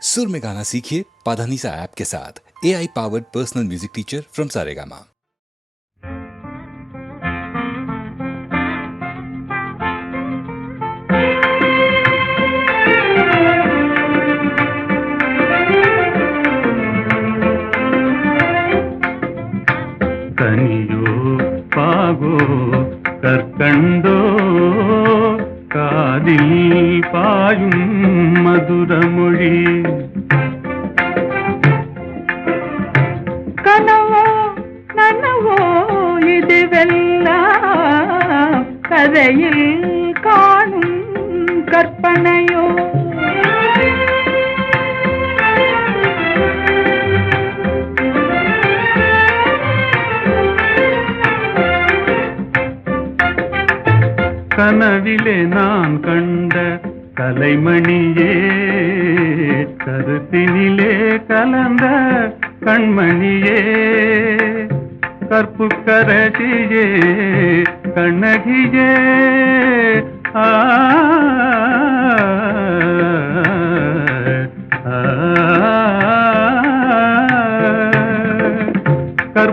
सुर में गाना सीखिए पाधानीसा ऐप के साथ। AI powered personal music teacher from Saregama. कनियो पागो कर्कंडो कादिल पायुम मधुरमொழி கனவோ நனவோ இதுவெல்லாம் கதையில் காணும் கற்பனையோ கனவிலே நான் கண்ட கலைமணியே கருத்தினிலே கலந்த கண்மணியே கற்புக்கரசியே கண்ணகியே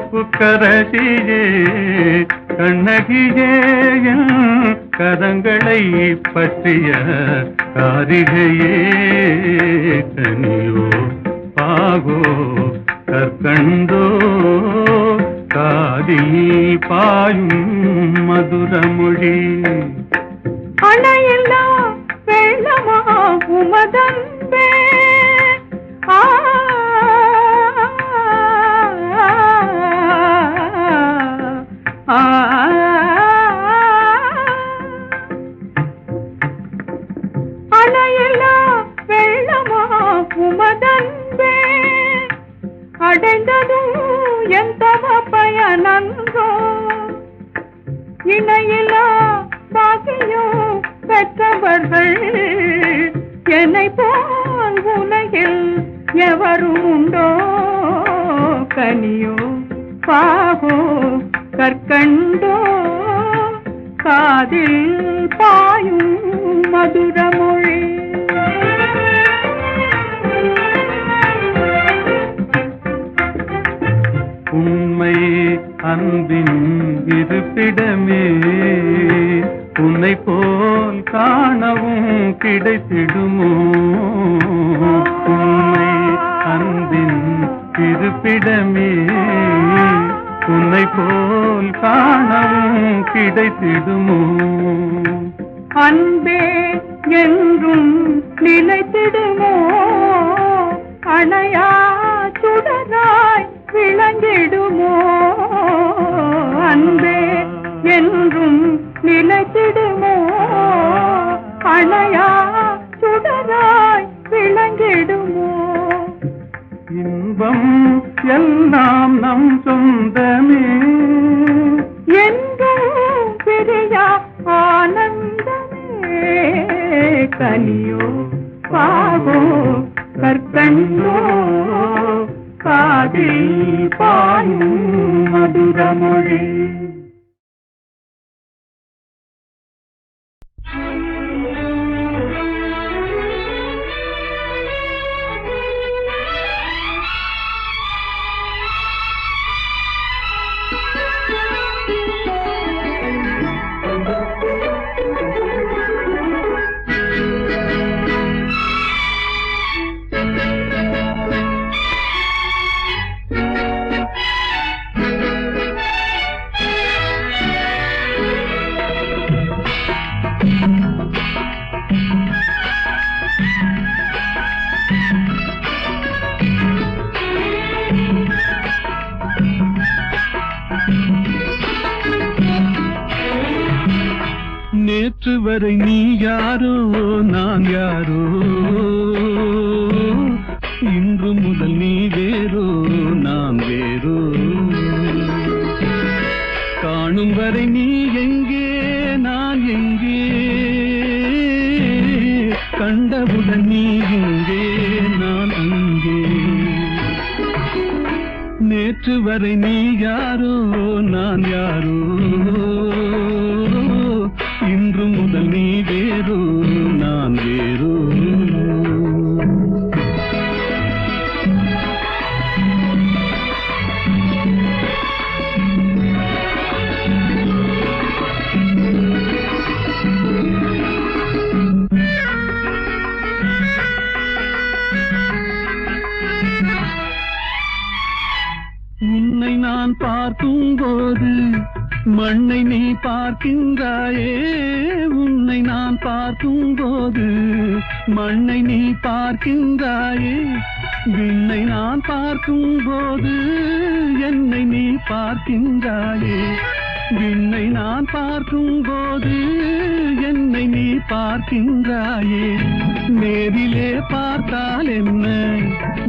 கற்புக்கரசியே கண்ணகியே கரங்களை பற்றிய காரிகையே கனியோ பாகோ கற்கண்டோ காதில் பாயும் மதுரமொழி அணையில்லா வெள்ளமா உமதன்பே அணையில்லா வெள்ளமா உமதன்பே அடைந்ததும் எந்த பயனன்றோ இணையில்லா பாக்கியம் பெற்றவர்கள் என்னை போல் உலகில் எவரும் உண்டோ கனியோ பாகோ கற்கண்டோ காதில் பாயும் மதுரமொழி உண்மை அன்பின் இருப்பிடமே உன்னை போல் காணவும் கிடைத்திடுமோ உண்மை அன்பின் இருப்பிடமே உன்னை போல் காணவும் கிடைத்திடுமோ அன்பே என்றும் நிலைத்திடுமோ அணையா சுடராய் விளங்கிடுமோ அன்பே என்றும் நிலைத்திடுமோ அணையா சுடராய் விளங்கிடுமோ இன்பம் எல்லாம் நம் சொந்தமே என்றும் பிரியா ஆனந்தமே கனியோ பாகோ கற்கண்டோ காதில் பாயும் மதுரமொழி நேற்று வரை நீ யாரோ நான் யாரோ இன்று முதல் நீ வேறோ நான் வேறோ காணும் வரை நீ எங்கே நான் எங்கே கண்டவுடன் நீ எங்கே நான் அங்கே நேற்று வரை நீ யாரோ நான் யாரோ இன்று முதல் நீ வேறோ நான் வேறோ நான் பார்க்கும் போது மண்ணை நீ பார்க்கின்றாயே. உன்னை நான் பார்க்கும் போது மண்ணை நீ பார்க்கின்றாயே. விண்ணை நான் பார்க்கும் போது என்னை நீ பார்க்கின்றாயே. விண்ணை நான் பார்க்கும் போது என்னை நீ பார்க்கின்றாயே. நேரிலே பார்த்தால் என்ன,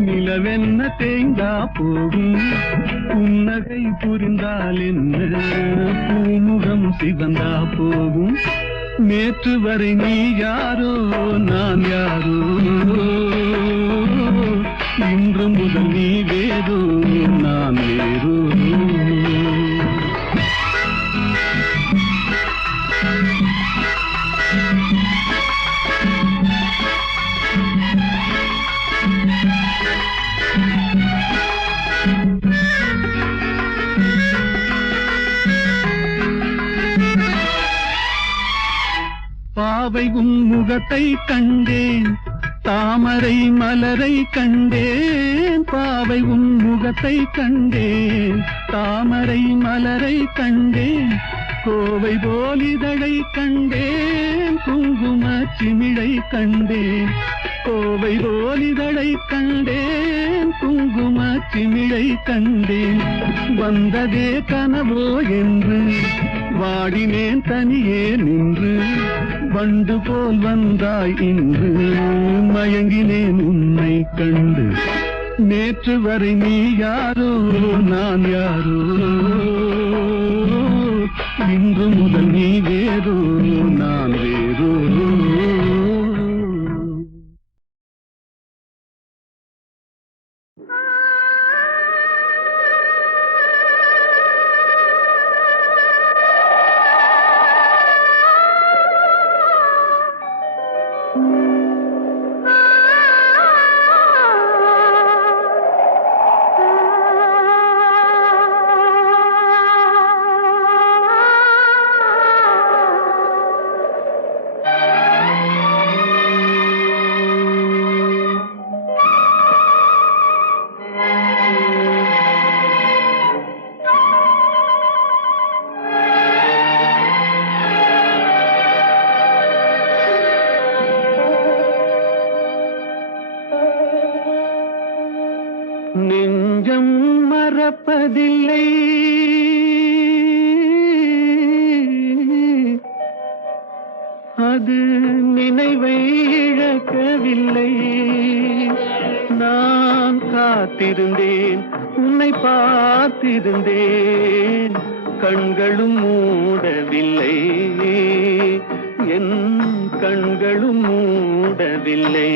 நிலவென்ன தேய்ந்தா போகும். புன்னகை புரிந்தால் என்ன, பூமுகம் சிவந்தா போகும். நேற்று வரை நீ யாரோ நான் யாரோ, இன்று முதல் நீ வேறோ நான் வேறோ. பாவை உன் முகத்தை கண்டேன், தாமரை மலரை கண்டேன். பாவை உன் முகத்தை கண்டேன், தாமரை மலரை கண்டேன். கோவை போல் இதழை கண்டேன், குங்கும சிமிழை கண்டேன். கோவை போல் இதழை கண்டேன், குங்கும சிமிழை கண்டேன். வந்ததே கனவோ என்று வாடினேன் தனியே நின்று. வண்டு போல் வந்தாய் இன்று, மயங்கினேன் உன்னை கண்டு. நேற்று வரை நீ யாரோ நான் யாரோ, இன்று முதல் நீ வேறோ நான் வேறோ. நெஞ்சம் மறப்பதில்லை, அது நினைவை இழக்கவில்லை. நான் காத்திருந்தேன், உன்னை பார்த்திருந்தேன், கண்களும் மூடவில்லை, என் கண்களும் மூடவில்லை.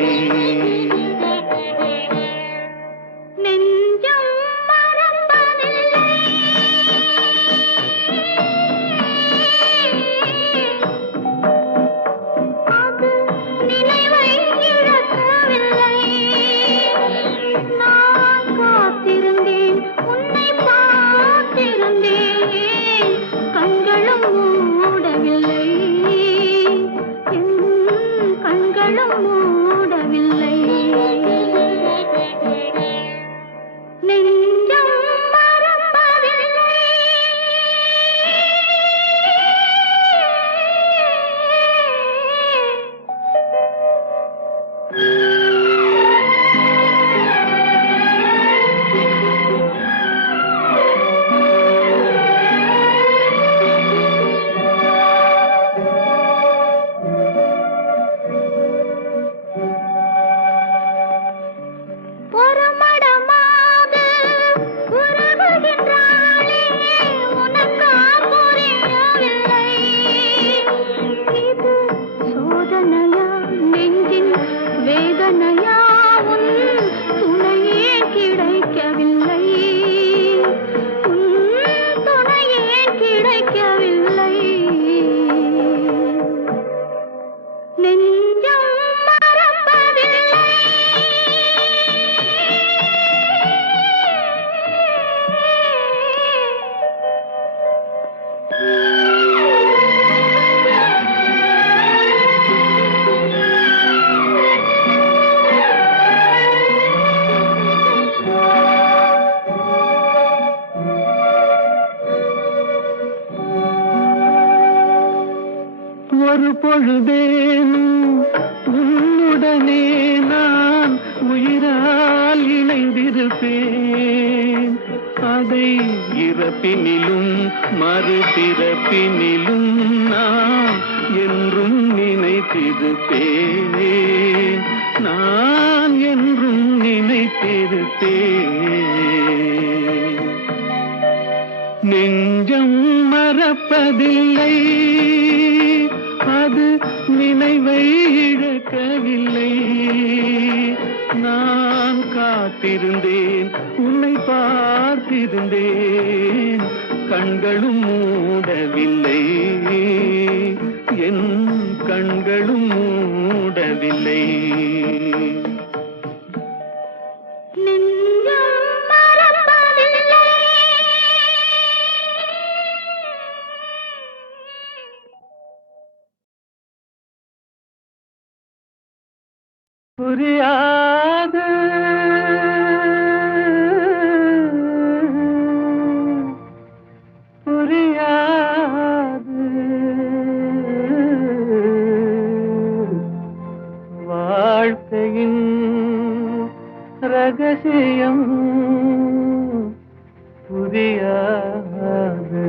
கண்களும் மூடவில்லை. பொழுதேனும் உன்னுடனே நான் உயிரால் இணைந்திருப்பேன். அதை இறப்பினிலும் மறுபிறப்பினிலும் நான் என்றும் நினைத்திருப்பேன். நான் என்றும் நினைத்திருப்பேன். நெஞ்சம் மறப்பதில்லை, அது நினைவை இழக்கவில்லை. நான் காத்திருந்தேன், உன்னை பார்த்திருந்தேன், கண்களும் மூடவில்லை, என் கண்களும் மூடவில்லை. புரியாது புரியாது வாழ்க்கையின் ரகசியம் புரியாது.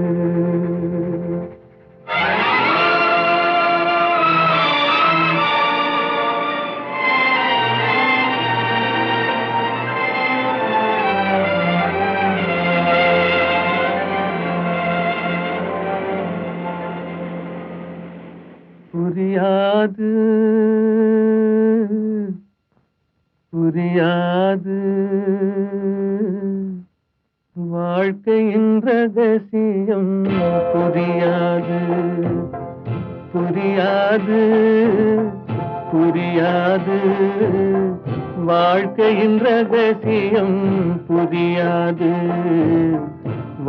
புரியாது புரியாது வாழ்க்கையின் ரகசியம் புரியாது. புரியாது புரியாது வாழ்க்கையின் ரகசியம் புரியாது.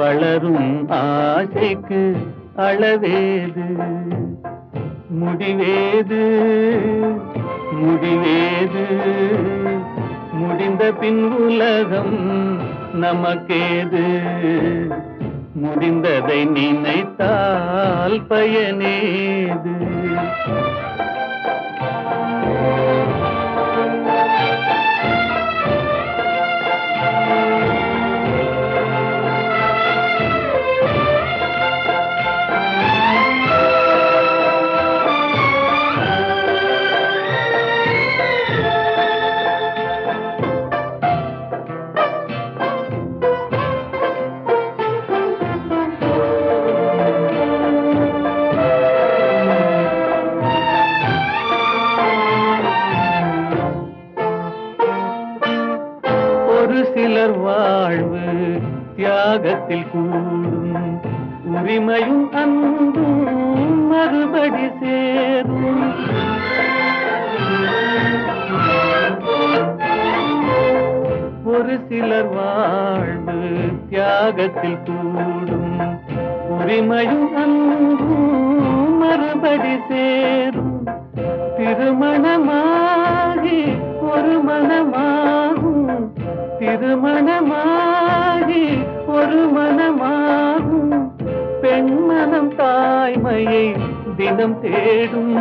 வளரும் ஆசைக்கு அளவேது, முடிவேது முடிவேது, முடிந்த பின் உலகம் நமக்கேது. முடிந்ததை நினைத்தால் பயனேது. சிலர் வாழ்வு தியாகத்தில் கூடும், உரிமையும் அன்பும் மறுபடி சேரும். ஒரு சிலர் வாழ்வு தியாகத்தில் கூடும், உரிமையும் அன்பும் மறுபடி சேரும். திருமணமாகி ஒரு மனமாகும், திருமணமாகி ஒரு மனமாகும். பெண்மனம் தாய்மையை தினம் தேடும்.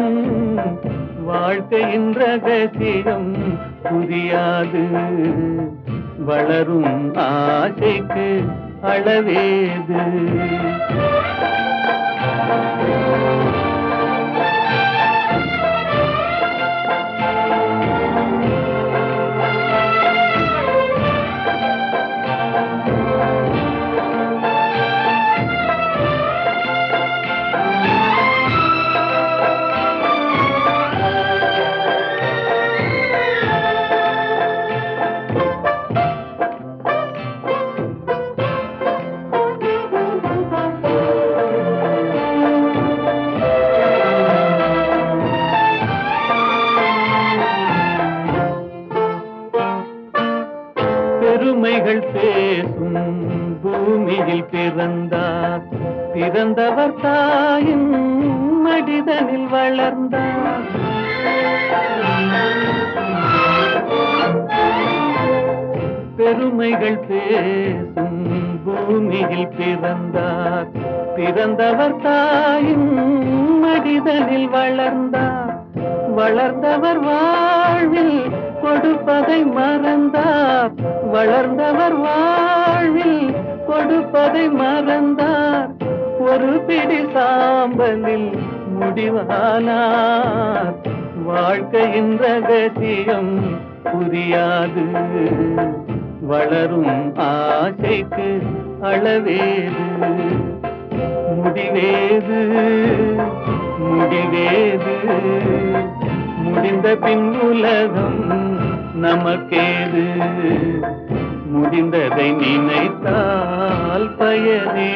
வாழ்க்கையின் ரகசியம் புரியாது. வளரும் ஆசைக்கு அளவேது. பெருமைகள் பேசும் பூமியில் பிறந்தார், பிறந்தவர் தாயின் மடிதனில் வளர்ந்தார். பெருமைகள் பேசும் பூமியில் பிறந்தார், பிறந்தவர் தாயின் மடிதலில் வளர்ந்தார், வளர்ந்தவர் வாழ்வில் கொடுப்பதை மறந்தார், வளர்ந்தவர் வாழ்வில் கொடுப்பதை மறந்தார். ஒரு பிடி சாம்பலில் முடிவானார். வாழ்க்கையின் ரகசியம் புரியாது, வளரும் ஆசைக்கு அளவேது, முடிவேது முடிவேது, முடிந்த பின் உலகம் நமக்கேது, முடிந்ததை நினைத்தால் பயனேது.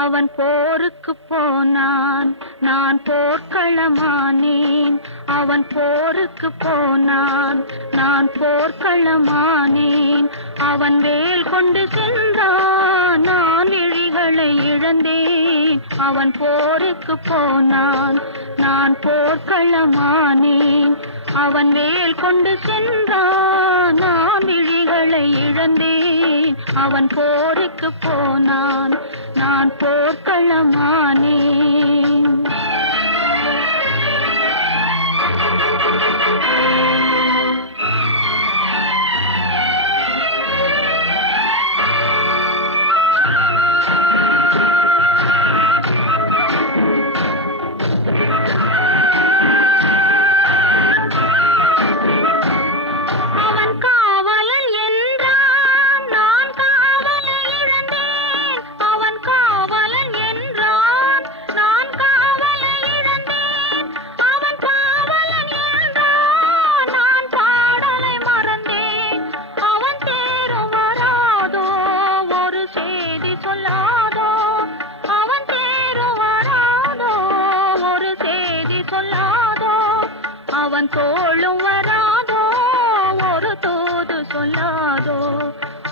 அவன் போருக்கு போனான், நான் போர்க்களமானேன். அவன் போருக்கு போனான், நான் போர்க்களமானேன். அவன் வேல் கொண்டு சென்றான், நான் விழிகளை இழந்தேன். அவன் போருக்கு போனான், நான் போர்க்களமானேன். அவன் வேல் கொண்டு சென்றான், நான் விழிகளை இழந்தேன். அவன் போருக்கு போனான், நான் போர்க்களமானேன். அவன் தோளும் வராதோ, ஒரு தூது சொல்லாதோ.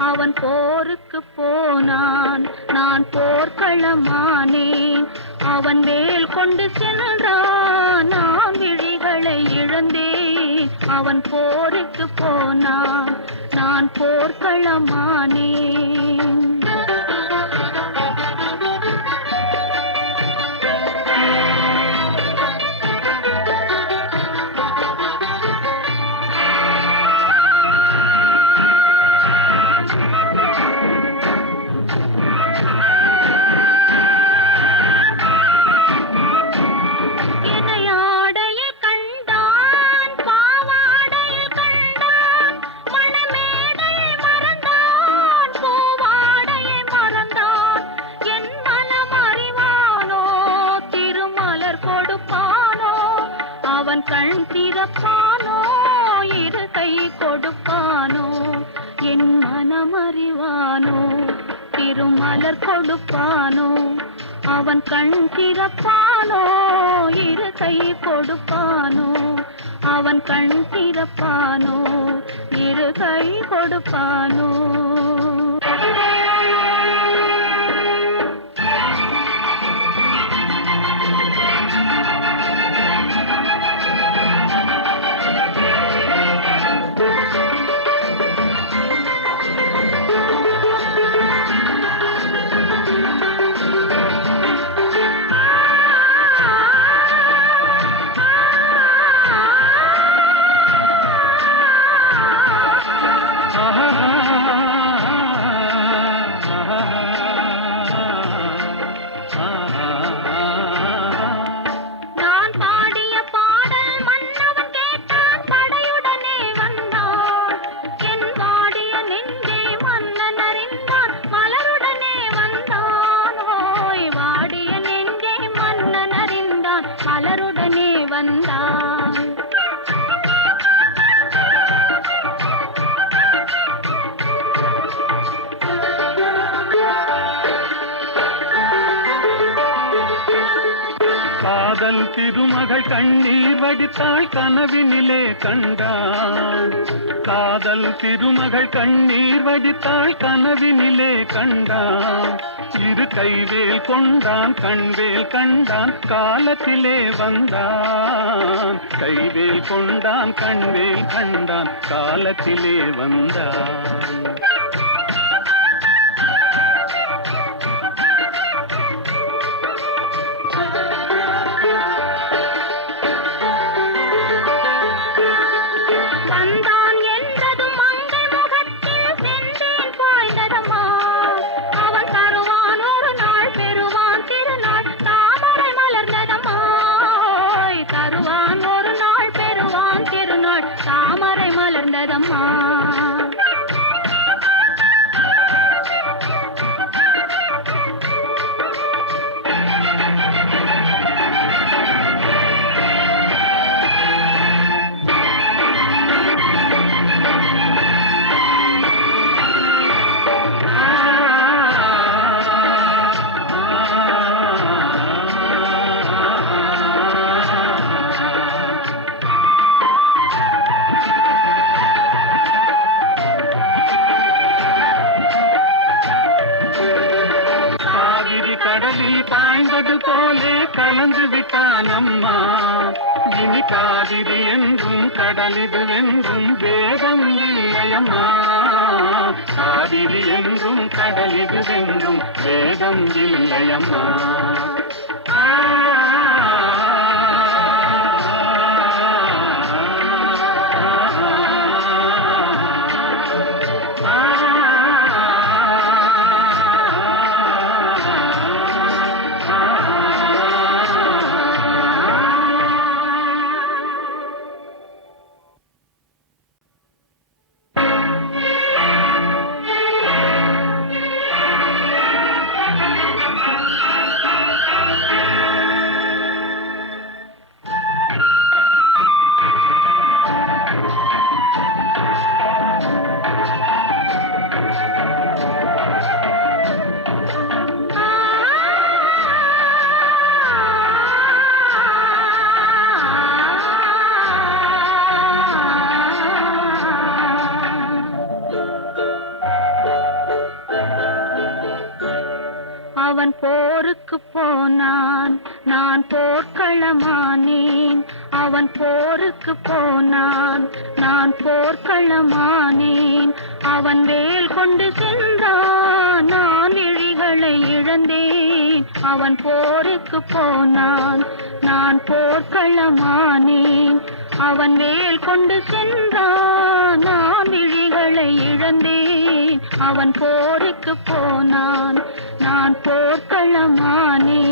அவன் போருக்கு போனான், நான் போர்க்களமானேன். அவன் வேல் கொண்டு சென்றான், நான் விழிகளை இழந்தேன். அவன் போருக்கு போனான், நான் போர்க்களமானேன். கண் திறப்பானோ, இரு கை கொடுப்பானோ, என் மனமறிவானோ, திருமலர் கொடுப்பானோ. அவன் கண் திறப்பானோ, இரு கை கொடுப்பானோ, அவன் கண் திறப்பானோ, இரு கை கொடுப்பானோ. காதல் திருமகள் கண்ணீர் வடித்தாள் கனவினிலே கண்டான். காதல் திருமகள் கண்ணீர் வடித்தாள் கனவினிலே கண்டான். இரு கைவேல் கொண்டான் கண்வேல் கண்டான் காலத்திலே வந்தான். கைவேல் கொண்டான் கண்வேல் கண்டான் காலத்திலே வந்தான். தாமரை மலர்ந்ததம்மா. பாய்ந்தது போலே கலந்து விட்டான் அம்மா. இனி காவிரி என்றும் கடலிது என்றும் வேதம் இல்லையம்மா. காவிரி என்றும் கடலிது என்றும் வேதம் இல்லையம்மா. அவன் போருக்கு போனான், நான் போர்க்களமானேன். அவன் போருக்கு போனான், நான் போர்க்களமானேன். அவன் வேல் கொண்டு சென்றான், நான் விழிகளை இழந்தேன். அவன் போருக்கு போனான், நான் போர்க்களமானேன். அவன் வேல் கொண்டு சென்றான், நான் விழிகளை இழந்தேன். அவன் போருக்கு போனான், நான் போர்க்களமானேன்.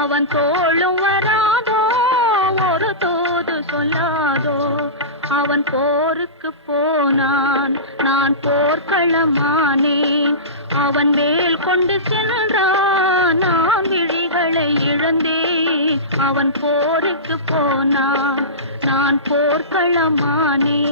அவன் தோளும் வராதோ, ஒரு தூது சொல்லாதோ. அவன் போருக்கு போனான், நான் போர்க்களமானேன். அவன் வேல் கொண்டு சென்றான், நான் விழிகளை இழந்தேன். அவன் போருக்கு போனான், நான் போர்க்களமானேன்.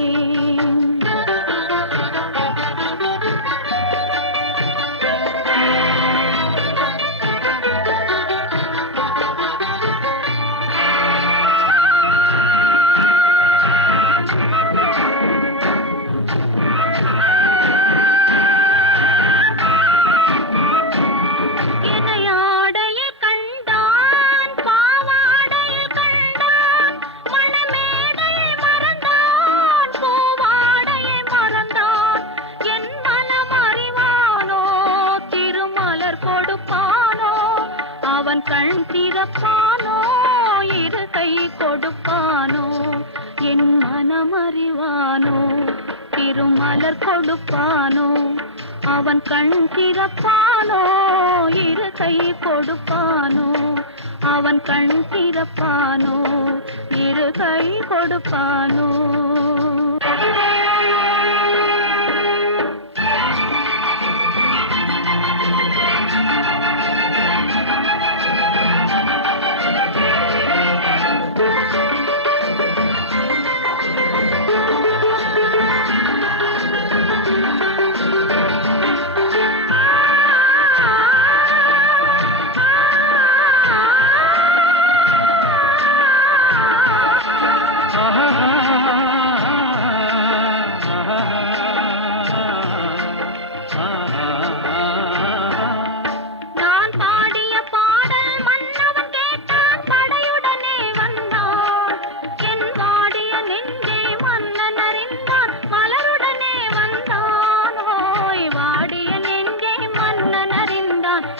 கண் திறப்பானோ இரு கை கொடுப்பானோ என் மனமறிவானோ திருமலர் கொடுப்பானோ அவன் கண் திறப்பானோ இரு கை கொடுப்பானோ அவன் கண் திறப்பானோ இரு கை கொடுப்பானோ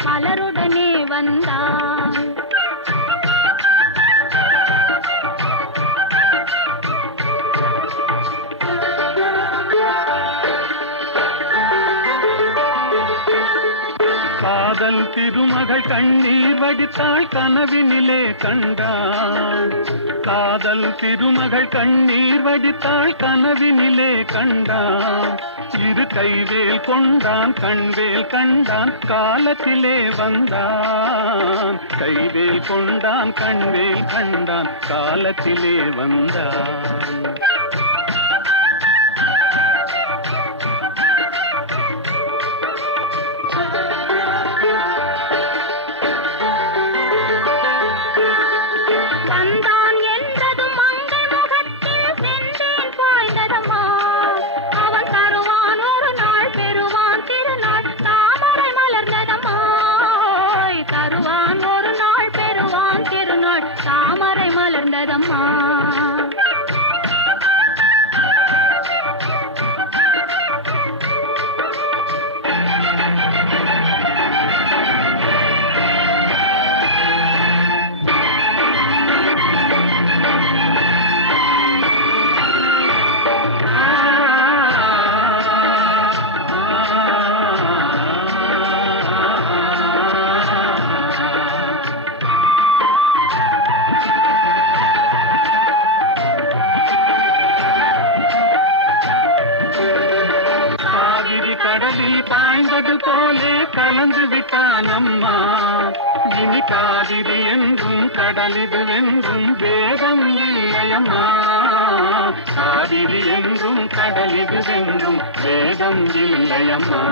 மலருடனே வந்தான் காதல் திருமகள் கண்ணீர் வடித்தாள் கனவினிலே கண்டான் காதல் திருமகள் கண்ணீர் வடித்தாள் கனவினிலே கண்டான் இரு கைவேல் கொண்டான் கண்வேல் கண்டான் காலத்திலே வந்தான் கைவேல் கொண்டான் கண்வேல் கண்டான் காலத்திலே வந்தான் தாமரை மலர்ந்ததம்மா பாய்ந்தது போலே கலந்து விட்டான் அம்மா இனி காவிரி என்றும் கடலிது வென்றும் வேதம் இல்லையம்மா காவிரி என்றும் கடலிது வென்றும் வேதம் இல்லையம்மா